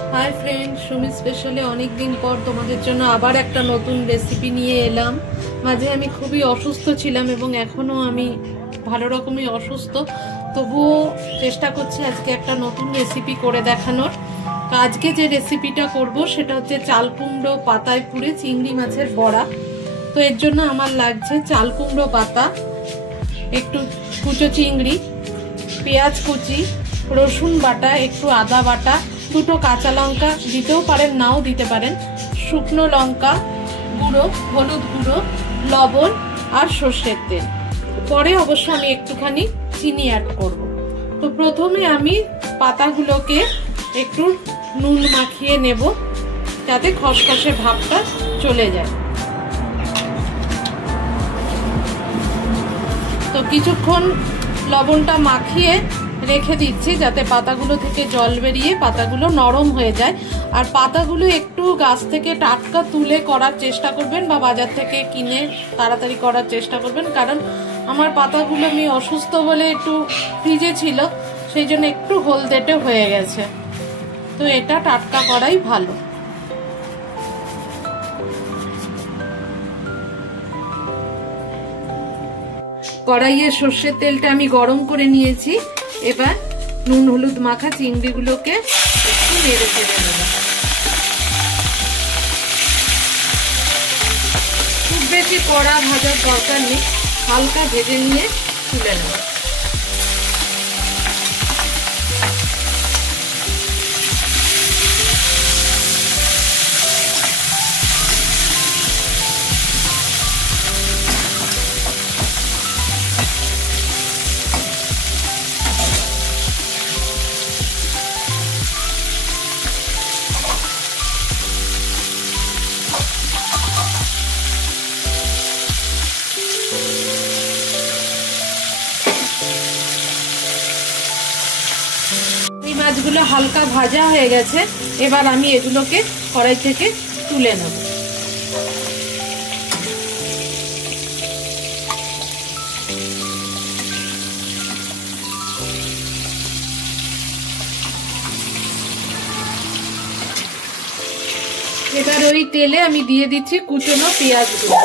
Hi friends, Sumi स्पेशले अनेक दिन पर তোমাদের জন্য আবার একটা নতুন রেসিপি নিয়ে এলাম। মাঝে আমি খুবই অসুস্থ ছিলাম এবং এখনো আমি ভালো রকমই অসুস্থ, তবুও চেষ্টা করছি আজকে একটা নতুন রেসিপি করে দেখানোর। আজকে যে রেসিপিটা করব সেটা হচ্ছে চাল কুমড়ো পাতায় পুরে চিংড়ি মাছের বড়া। তো এর জন্য আমার লাগছে চাল কুমড়ো পাতা, একটু কুচো চিংড়ি, পেঁয়াজ কুচি, রসুন বাটা, একটু আদা বাটা, দুটো কাঁচা লঙ্কা দিতেও পারেন, নাও দিতে পারেন, শুকনো লঙ্কা গুঁড়ো, হলুদ গুঁড়ো, লবণ আর সর্ষের তেল। পরে অবশ্য আমি একটুখানি চিনি অ্যাড করব। তো প্রথমে আমি পাতাগুলোকে একটু নুন মাখিয়ে নেব যাতে খসখসে ভাবটা চলে যায়। তো কিছুক্ষণ লবণটা মাখিয়ে রেখে দিচ্ছি যাতে পাতাগুলো থেকে জল বেরিয়ে পাতাগুলো নরম হয়ে যায়। আর পাতাগুলো একটু গাছ থেকে টাটকা তুলে করার চেষ্টা করবেন বা বাজার থেকে কিনে তাড়াতাড়ি করার চেষ্টা করবেন, কারণ আমার পাতাগুলো আমি অসুস্থ বলে একটু ভিজে ছিল, সেই জন্য একটু হলদেটে হয়ে গেছে। তো এটা টাটকা করাই ভালো। কড়াইয়ে সর্ষের তেলটা আমি গরম করে নিয়েছি। এবার নুন হলুদ মাখা চিংড়িগুলোকে একটু নেড়ে চেড়ে নেব। খুব বেশি কড়া ভাজার দরকার নেই, হালকা ভেজে নিয়ে তুলে নেব। মাছগুলো হালকা ভাজা হয়ে গেছে, এবার আমি এগুলোকে কড়াই থেকে তুলে নেব। এবার ওই তেলে আমি দিয়ে দিচ্ছি কুচনো পেঁয়াজগুলো।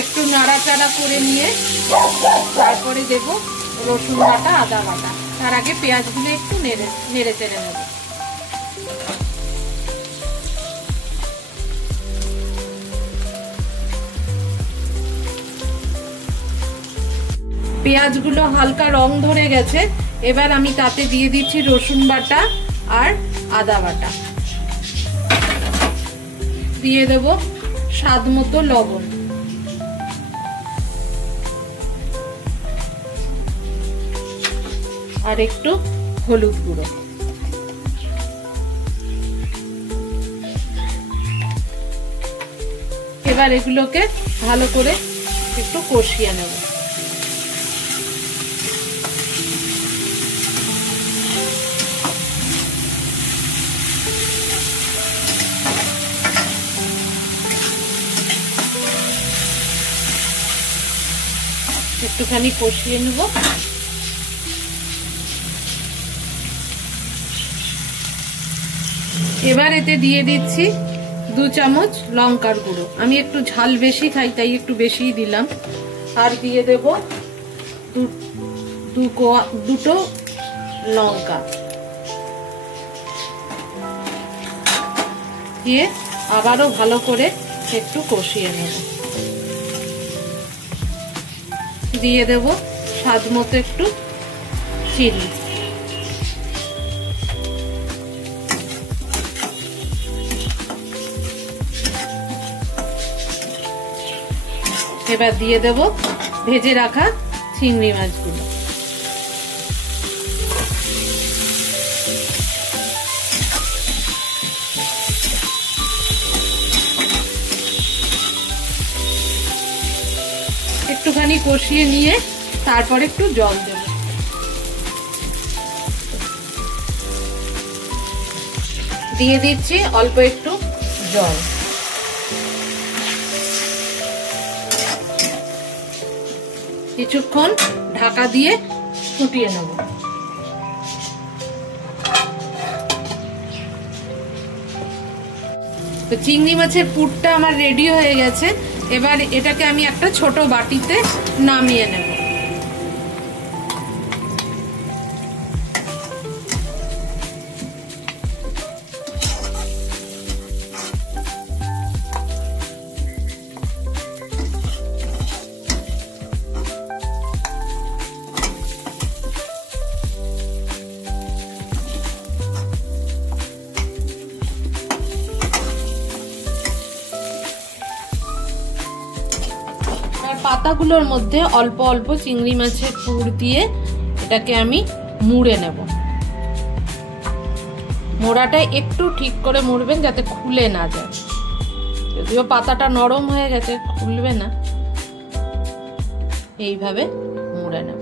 একটু নাড়াচাড়া করে নিয়ে তারপরে দেব রসুন বাটা, আদা বাটা। তার আগে পেঁয়াজগুলো একটু নেড়ে চেড়ে নেব। পেঁয়াজগুলো হালকা রং ধরে গেছে, এবার আমি তাতে দিয়ে দিচ্ছি রসুন বাটা আর আদা বাটা। দিয়ে দেব স্বাদ মতো লবণ, আর একটু হলুদ গুঁড়ো। এবার এগুলোকে ভালো করে একটু কষিয়ে নেব। একটুখানি কষিয়ে নেব। এবার এতে দিয়ে দিচ্ছি 2 চামচ লঙ্কার গুঁড়ো। আমি একটু ঝাল বেশি খাই তাই একটু বেশিই দিলাম। আর দিয়ে দেব দুটো লঙ্কা। দিয়ে আবারও ভালো করে একটু কষিয়ে নেব। দিয়ে দেব স্বাদ মতো একটু চিনি। এবার দিয়ে দেব ভেজে রাখা চিংড়ি মাছগুলো। একটুখানি কষিয়ে নিয়ে তারপর একটু জল দেব। দিয়ে দিচ্ছি অল্প একটু জল। কিছুক্ষণ ঢাকা দিয়ে ফুটিয়ে নেব। তো চিংড়ি মাছের পুরটা আমার রেডি হয়ে গেছে। এবার এটাকে আমি একটা ছোট বাটিতে নামিয়ে নেব। পাতাগুলোর মধ্যে অল্প অল্প চিংড়ি মাছের পুর দিয়ে এটাকে আমি মুড়ে নেব। মোড়াটা একটু ঠিক করে মুড়বেন যাতে খুলে না যায়। যদিও পাতাটা নরম হয়ে গেছে, খুলবে না। এইভাবে মুড়ে নেব।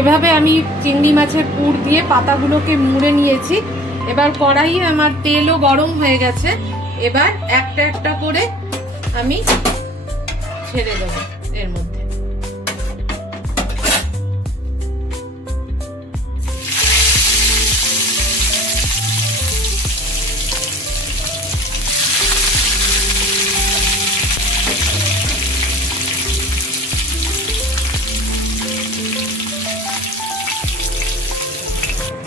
এভাবে আমি চিংড়ি মাছের পুর দিয়ে পাতাগুলোকে মুড়ে নিয়েছি। এবার কড়াইয়ে আমার তেলও গরম হয়ে গেছে। এবার একটা একটা করে আমি ছেড়ে দেব এর মধ্যে।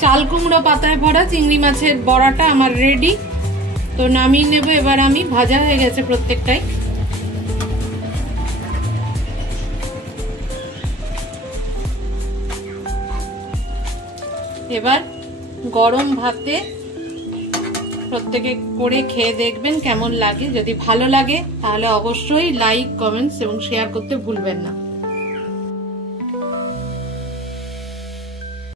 চাল কুমড়ো পাতায় ভরা চিংড়ি মাছের বড়াটা আমার রেডি। তো নামিয়ে নেব। এবার আমি ভাজা হয়ে গেছে প্রত্যেকটাই। এবার গরম ভাতে প্রত্যেকে করে খেয়ে দেখবেন কেমন লাগে। যদি ভালো লাগে তাহলে অবশ্যই লাইক, কমেন্টস এবং শেয়ার করতে ভুলবেন না।